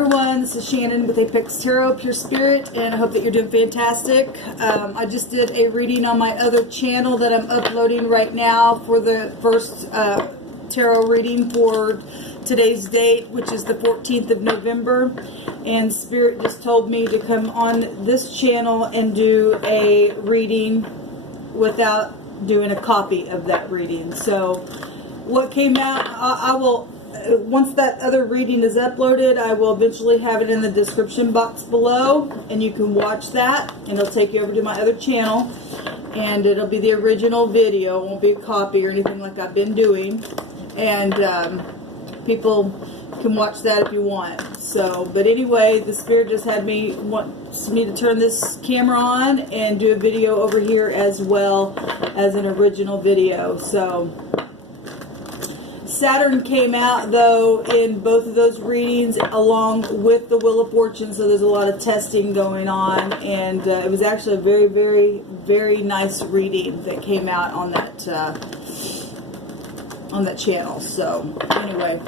everyone, this is Shannon with ApexTarot PureSpirit, and I hope that you're doing fantastic. I just did a reading on my other channel that I'm uploading right now for the first tarot reading for today's date, which is the 14th of November. And Spirit just told me to come on this channel and do a reading without doing a copy of that reading. So what came out, I will... once that other reading is uploaded, I will eventually have it in the description box below, and you can watch that, and it'll take you over to my other channel, and it'll be the original video. It won't be a copy or anything like I've been doing, and people can watch that if you want. So, but anyway, the Spirit just had wants me to turn this camera on and do a video over here as well as an original video. So Saturn came out, though, in both of those readings, along with the Wheel of Fortune, so there's a lot of testing going on, and it was actually a very, very, very nice reading that came out on that channel. So, anyway,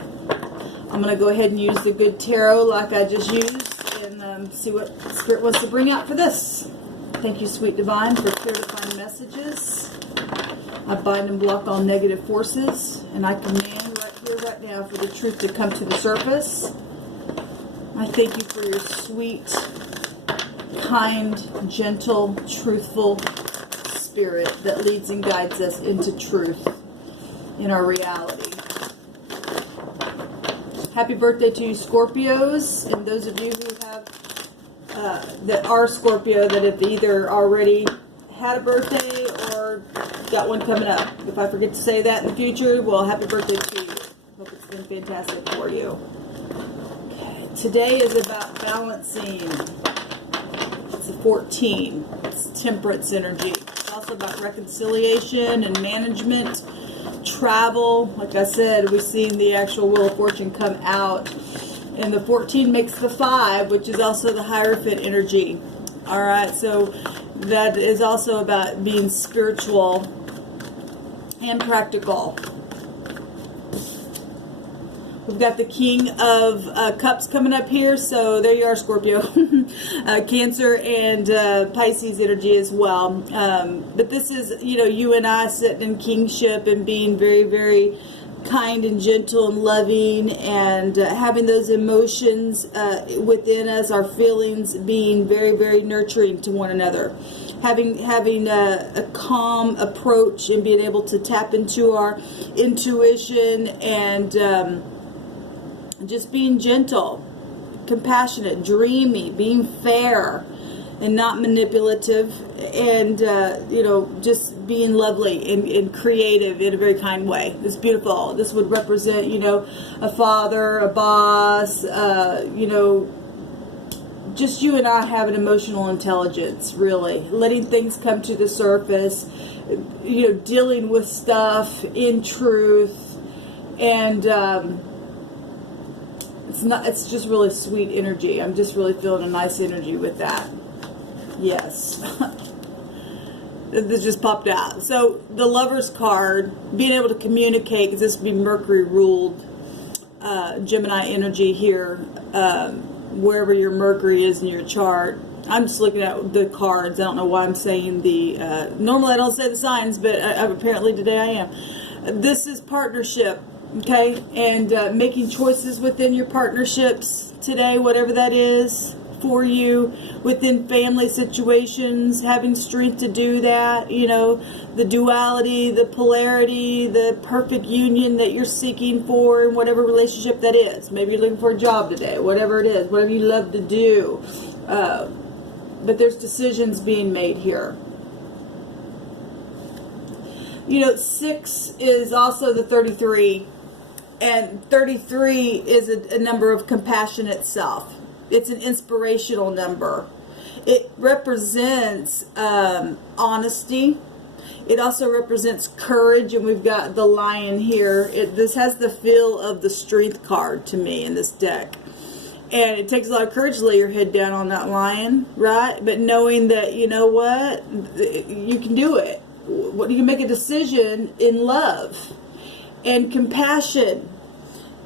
I'm going to go ahead and use the good tarot like I just used, and see what Spirit wants to bring out for this. Thank you, Sweet Divine, for clarifying messages. I bind and block all negative forces, and I command right here, right now, for the truth to come to the surface. I thank you for your sweet, kind, gentle, truthful Spirit that leads and guides us into truth in our reality. Happy birthday to you, Scorpios, and those of you who have that are Scorpio that have either already had a birthday or got one coming up. If I forget to say that in the future, well, happy birthday to you. Hope it's been fantastic for you. Okay, today is about balancing. It's a 14. It's temperance energy. It's also about reconciliation and management, travel. Like I said, we've seen the actual Wheel of Fortune come out. And the 14 makes the 5, which is also the Hierophant energy. Alright, so that is also about being spiritual and practical. We've got the King of Cups coming up here, so there you are, Scorpio. Cancer and Pisces energy as well. But this is, you and I sitting in kingship and being very, very kind and gentle and loving, and having those emotions within us, our feelings being very, very nurturing to one another. Having a calm approach and being able to tap into our intuition, and just being gentle, compassionate, dreamy, being fair and not manipulative, and just being lovely and creative in a very kind way. It's beautiful. This would represent, a father, a boss, just you and I have an emotional intelligence, really. Letting things come to the surface, dealing with stuff in truth, and it's just really sweet energy. I'm just really feeling a nice energy with that. Yes. This just popped out. So the Lover's card, being able to communicate, because this would be Mercury ruled Gemini energy here, wherever your Mercury is in your chart. I'm just looking at the cards. I don't know why I'm saying normally I don't say the signs, but apparently today I am. This is partnership, okay? And making choices within your partnerships today, whatever that is for you, within family situations, having strength to do that, the duality, the polarity, the perfect union that you're seeking for in whatever relationship that is. Maybe you're looking for a job today, whatever it is, whatever you love to do. But there's decisions being made here. 6 is also the 33, and 33 is a number of compassion itself. It's an inspirational number. It represents honesty. It also represents courage, and we've got the Lion here. This has the feel of the Strength card to me in this deck. And it takes a lot of courage to lay your head down on that lion, right? But knowing that, you know what, you can do it. You can make a decision in love and compassion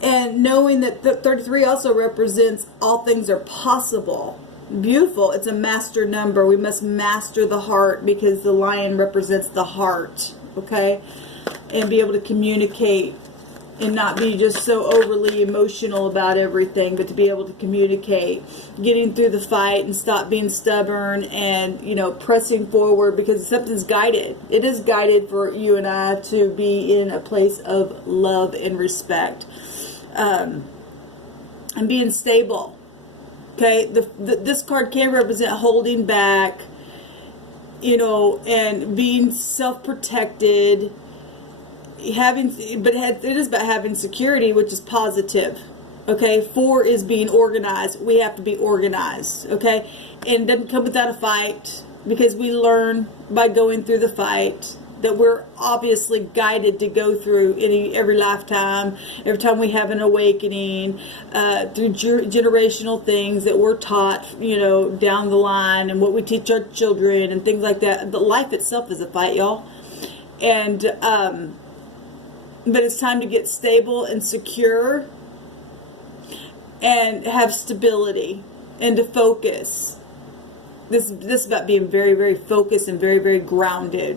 And knowing that the 33 also represents all things are possible. Beautiful. It's a master number. We must master the heart, because the lion represents the heart. Okay? And be able to communicate and not be just so overly emotional about everything, but to be able to communicate, getting through the fight and stop being stubborn, and, you know, pressing forward, because something's guided. It is guided for you and I to be in a place of love and respect, and being stable. Okay, this card can represent holding back, you know, and being self-protected. It is about having security, which is positive. Okay, 4 is being organized. We have to be organized. Okay, and it doesn't come without a fight, because we learn by going through the fight that we're obviously guided to go through every lifetime, every time we have an awakening, through generational things that we're taught, you know, down the line, and what we teach our children and things like that. But life itself is a fight, y'all. And but it's time to get stable and secure and have stability and to focus. This is about being very, very focused and very, very grounded.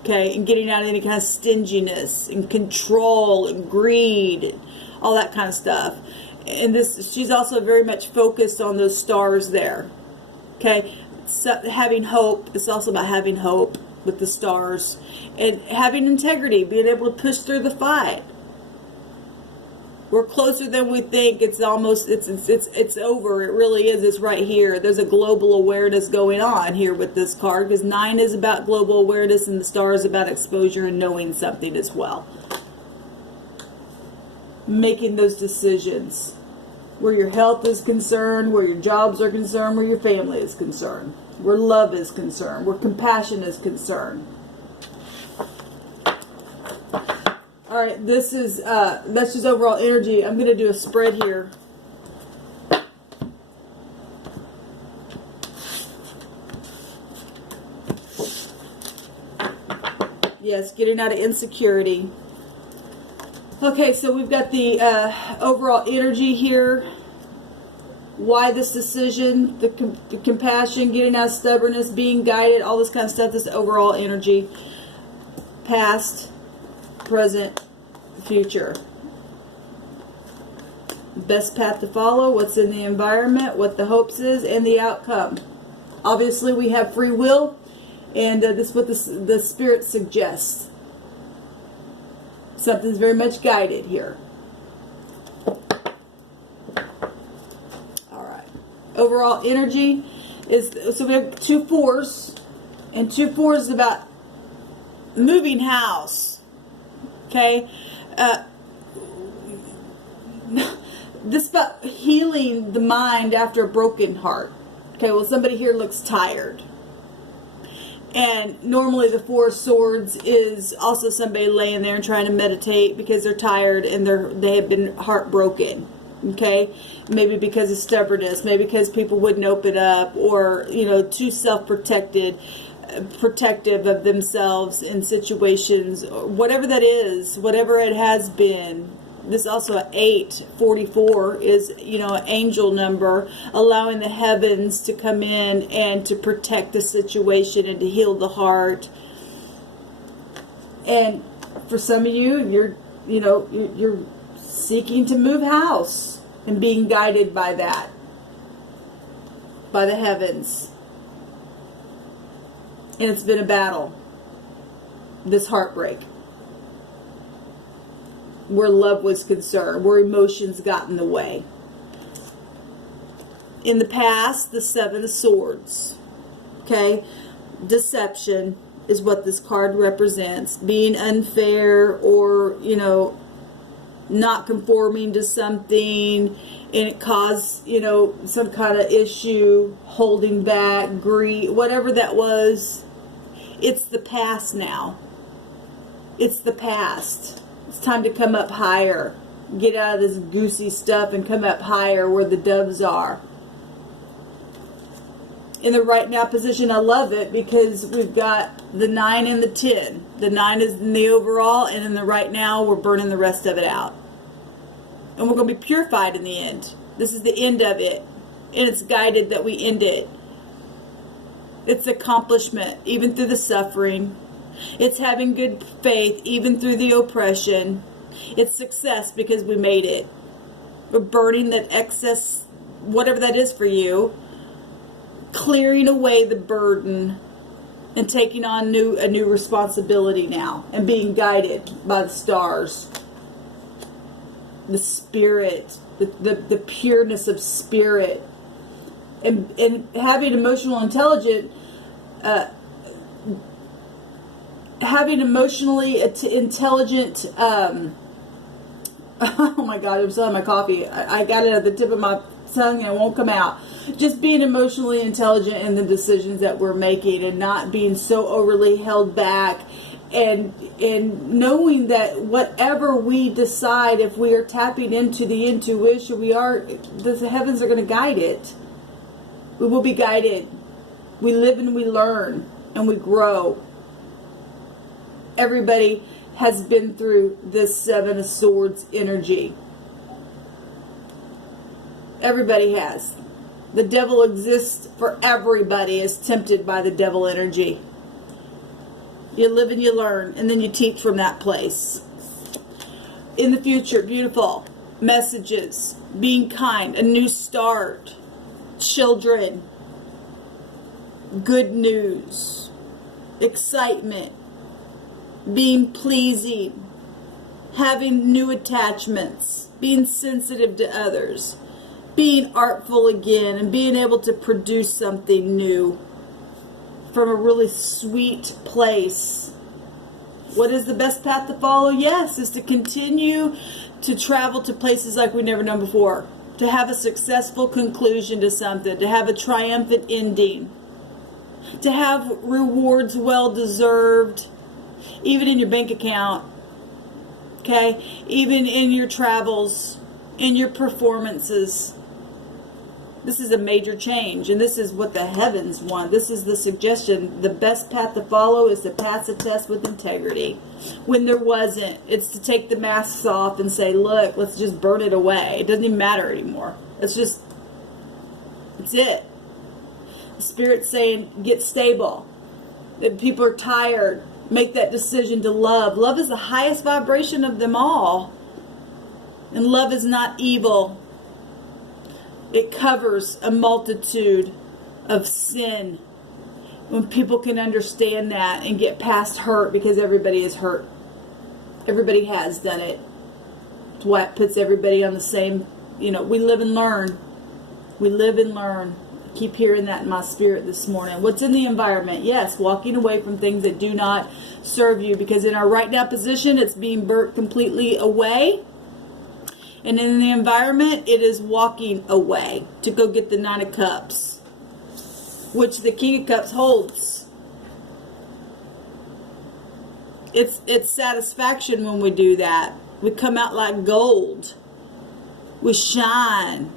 Okay, and getting out of any kind of stinginess and control and greed and all that kind of stuff. And she's also very much focused on those stars there. Okay, so having hope. It's also about having hope with the stars, and having integrity, being able to push through the fight. We're closer than we think. It's almost, it's over. It really is. It's right here. There's a global awareness going on here with this card, because 9 is about global awareness, and the star is about exposure and knowing something as well. Making those decisions where your health is concerned, where your jobs are concerned, where your family is concerned, where love is concerned, where compassion is concerned. All right, this is that's just overall energy. I'm going to do a spread here. Yes, getting out of insecurity. Okay, so we've got the overall energy here. Why this decision, the compassion, getting out of stubbornness, being guided, all this kind of stuff, this overall energy. Past, present, future. Best path to follow, what's in the environment, what the hopes is, and the outcome. Obviously, we have free will, and this is what the Spirit suggests. Something's very much guided here. Overall energy is, so we have 2 4s, and 2 4s is about moving house. Okay, this is about healing the mind after a broken heart. Okay, well, somebody here looks tired, and normally the 4 of Swords is also somebody laying there and trying to meditate because they're tired and they have been heartbroken. Okay, maybe because of stubbornness, maybe because people wouldn't open up, or, you know, too self-protective of themselves in situations, whatever that is, whatever it has been. This also at 844 is, you know, an angel number, allowing the heavens to come in and to protect the situation and to heal the heart. And for some of you, you're seeking to move house and being guided by that, by the heavens. And it's been a battle, this heartbreak, where love was concerned, where emotions got in the way. In the past, the 7 of Swords. Okay, deception is what this card represents. Being unfair, or, you know, not conforming to something, and it caused, you know, some kind of issue, holding back, greed, whatever that was. It's the past now. It's the past. It's time to come up higher. Get out of this goosey stuff and come up higher where the doves are. In the right now position, I love it, because we've got the 9 and the 10. The 9 is in the overall, and in the right now, we're burning the rest of it out. And we're going to be purified in the end. This is the end of it. And it's guided that we end it. It's accomplishment, even through the suffering. It's having good faith, even through the oppression. It's success because we made it. We're burning that excess, whatever that is for you, clearing away the burden and taking on a new responsibility now and being guided by the stars, the spirit, the pureness of spirit, and having emotional intelligence, having emotionally intelligent, oh my God, I'm still on my coffee. I got it at the tip of my tongue and it won't come out. Just being emotionally intelligent in the decisions that we're making and not being so overly held back, and knowing that whatever we decide, if we are tapping into the intuition, the heavens are going to guide it. We will be guided. We live and we learn and we grow. Everybody has been through this Seven of Swords energy. Everybody has. The devil exists for everybody, is tempted by the devil energy. You live and you learn, and then you teach from that place. In the future, beautiful messages, being kind, a new start, children, good news, excitement, being pleasing, having new attachments, being sensitive to others, being artful again, and being able to produce something new from a really sweet place. What is the best path to follow? Yes, is to continue to travel to places like we've never known before, to have a successful conclusion to something, to have a triumphant ending, to have rewards well deserved, even in your bank account, okay, even in your travels, in your performances. This is a major change, and this is what the heavens want. This is the suggestion. The best path to follow is to pass a test with integrity. When there wasn't, it's to take the masks off and say, look, let's just burn it away. It doesn't even matter anymore. It's it. The Spirit's saying, get stable. That people are tired. Make that decision to love. Love is the highest vibration of them all. And love is not evil. It covers a multitude of sin. When people can understand that and get past hurt, because everybody is hurt. Everybody has done it. That's why it puts everybody on the same, we live and learn. We live and learn. I keep hearing that in my spirit this morning. What's in the environment? Yes, walking away from things that do not serve you, because in our right now position, it's being burnt completely away. And in the environment, it is walking away to go get the Nine of Cups, which the King of Cups holds. It's satisfaction when we do that. We come out like gold. We shine.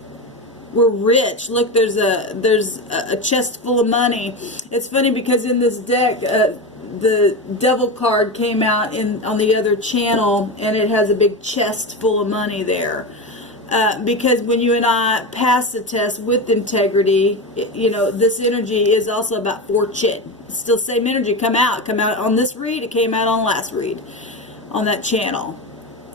We're rich. Look, there's a chest full of money. It's funny because in this deck, the devil card came out on the other channel, and it has a big chest full of money there. Because when you and I pass the test with integrity, this energy is also about fortune. It's still same energy. Come out on this read. It came out on last read on that channel.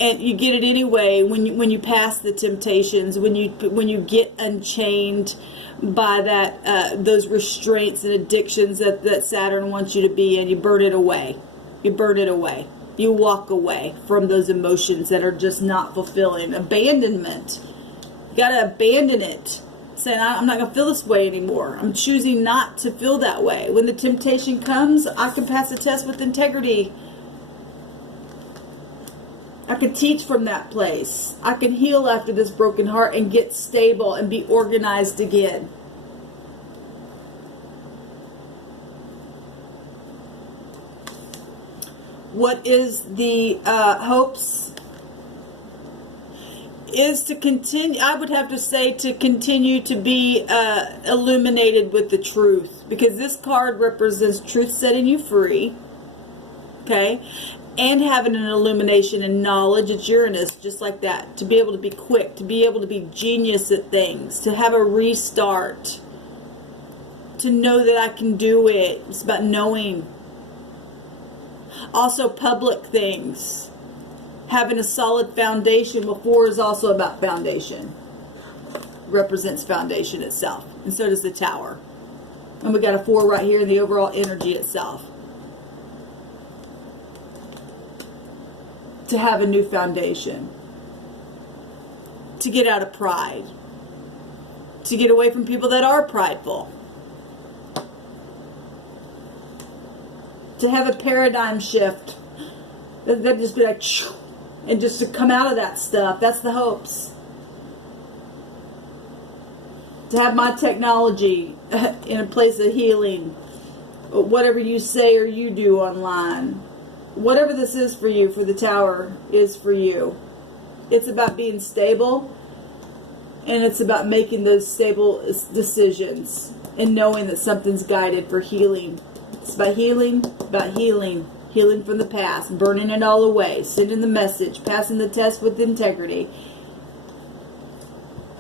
And you get it anyway when you pass the temptations, when you get unchained by those restraints and addictions that Saturn wants you to be in. You burn it away. You walk away from those emotions that are just not fulfilling. Abandonment. You got to abandon it. Saying, I'm not going to feel this way anymore. I'm choosing not to feel that way. When the temptation comes, I can pass the test with integrity. I can teach from that place. I can heal after this broken heart and get stable and be organized again. What is the hopes? Is to continue, I would have to say, to continue to be illuminated with the truth. Because this card represents truth setting you free. Okay? and having an illumination and knowledge. It's Uranus, just like that. To be able to be quick, to be able to be genius at things, to have a restart, to know that I can do it. It's about knowing. Also public things. Having a solid foundation. Well, 4 is also about foundation. Represents foundation itself. And so does the Tower. And we got a 4 right here in the overall energy itself. To have a new foundation. To get out of pride. To get away from people that are prideful. To have a paradigm shift. That just be like, and just to come out of that stuff. That's the hopes. To have my technology in a place of healing. Whatever you say or you do online. Whatever this is for you, for the Tower, is for you. It's about being stable. And it's about making those stable decisions. And knowing that something's guided for healing. It's about healing. About healing. Healing from the past. Burning it all away. Sending the message. Passing the test with integrity.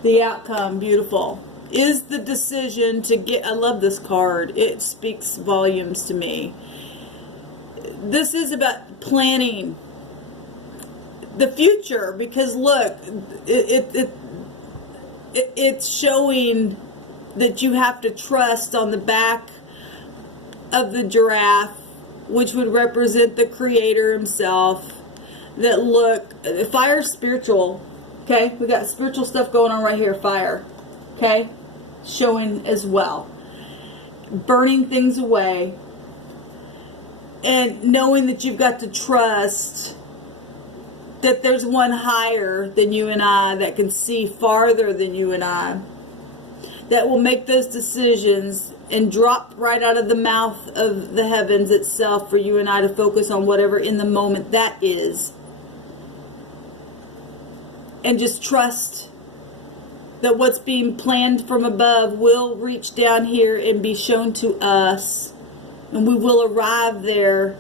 The outcome, beautiful. Is the decision to get... I love this card. It speaks volumes to me. This is about planning the future, because look, it's showing that you have to trust on the back of the giraffe, which would represent the Creator himself. That look, fire is spiritual. Okay, we got spiritual stuff going on right here. Fire. Okay, showing as well. Burning things away. And knowing that you've got to trust that there's one higher than you and I that can see farther than you and I, that will make those decisions and drop right out of the mouth of the heavens itself for you and I to focus on whatever in the moment that is. And just trust that what's being planned from above will reach down here and be shown to us. And we will arrive there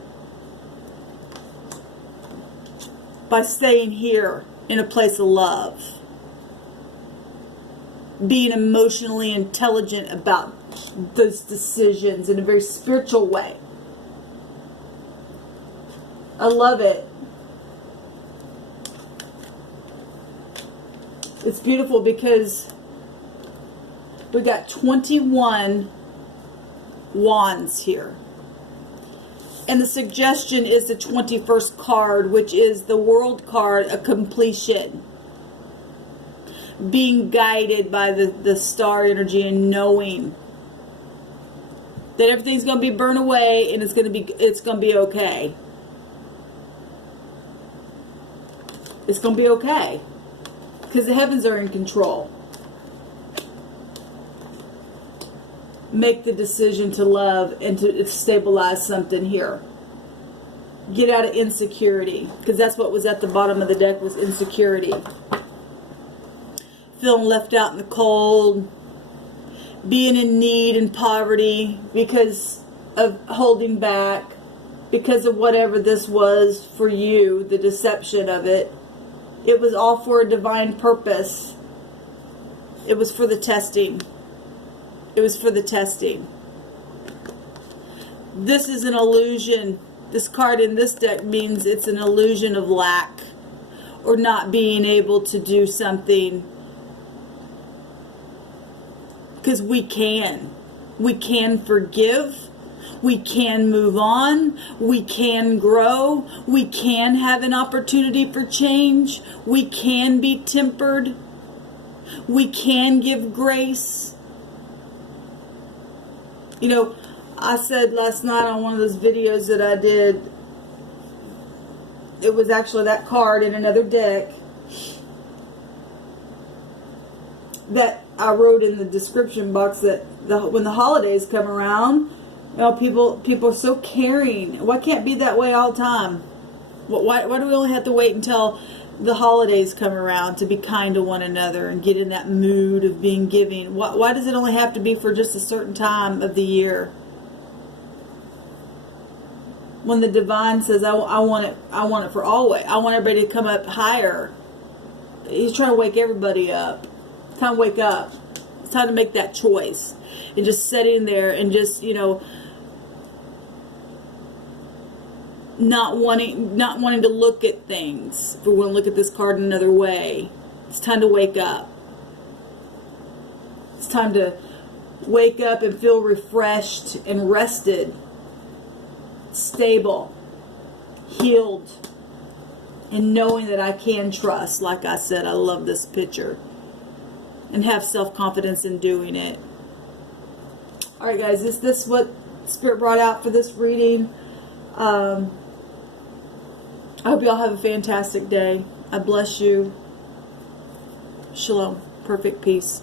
by staying here in a place of love. Being emotionally intelligent about those decisions in a very spiritual way. I love it. It's beautiful because we got 21 wands here. And the suggestion is the 21st card, which is the World card, a completion. Being guided by the star energy and knowing that everything's going to be burned away and it's going to be okay. It's going to be okay. Because the heavens are in control. Make the decision to love and to stabilize something here. Get out of insecurity. Because that's what was at the bottom of the deck, was insecurity. Feeling left out in the cold. Being in need and poverty because of holding back. Because of whatever this was for you, the deception of it. It was all for a divine purpose. It was for the testing. It was for the testing. This is an illusion. This card in this deck means it's an illusion of lack or not being able to do something. Because we can. We can forgive. We can move on. We can grow. We can have an opportunity for change. We can be tempered. We can give grace. You know, I said last night on one of those videos that I did, it was actually that card in another deck that I wrote in the description box that when the holidays come around, you know, people are so caring. Why can't it be that way all the time? Why do we only have to wait until the holidays come around to be kind to one another and get in that mood of being giving? Why does it only have to be for just a certain time of the year? when the divine says, I want it for always. I want everybody to come up higher. He's trying to wake everybody up. It's time to wake up. It's time to make that choice. And just sitting there and just, you know, not wanting to look at things. If we want to look at this card another way, it's time to wake up. It's time to wake up and feel refreshed and rested, stable, healed, and knowing that I can trust. Like I said, I love this picture, and have self-confidence in doing it. All right, guys, is this what Spirit brought out for this reading? I hope you all have a fantastic day. I bless you. Shalom. Perfect peace.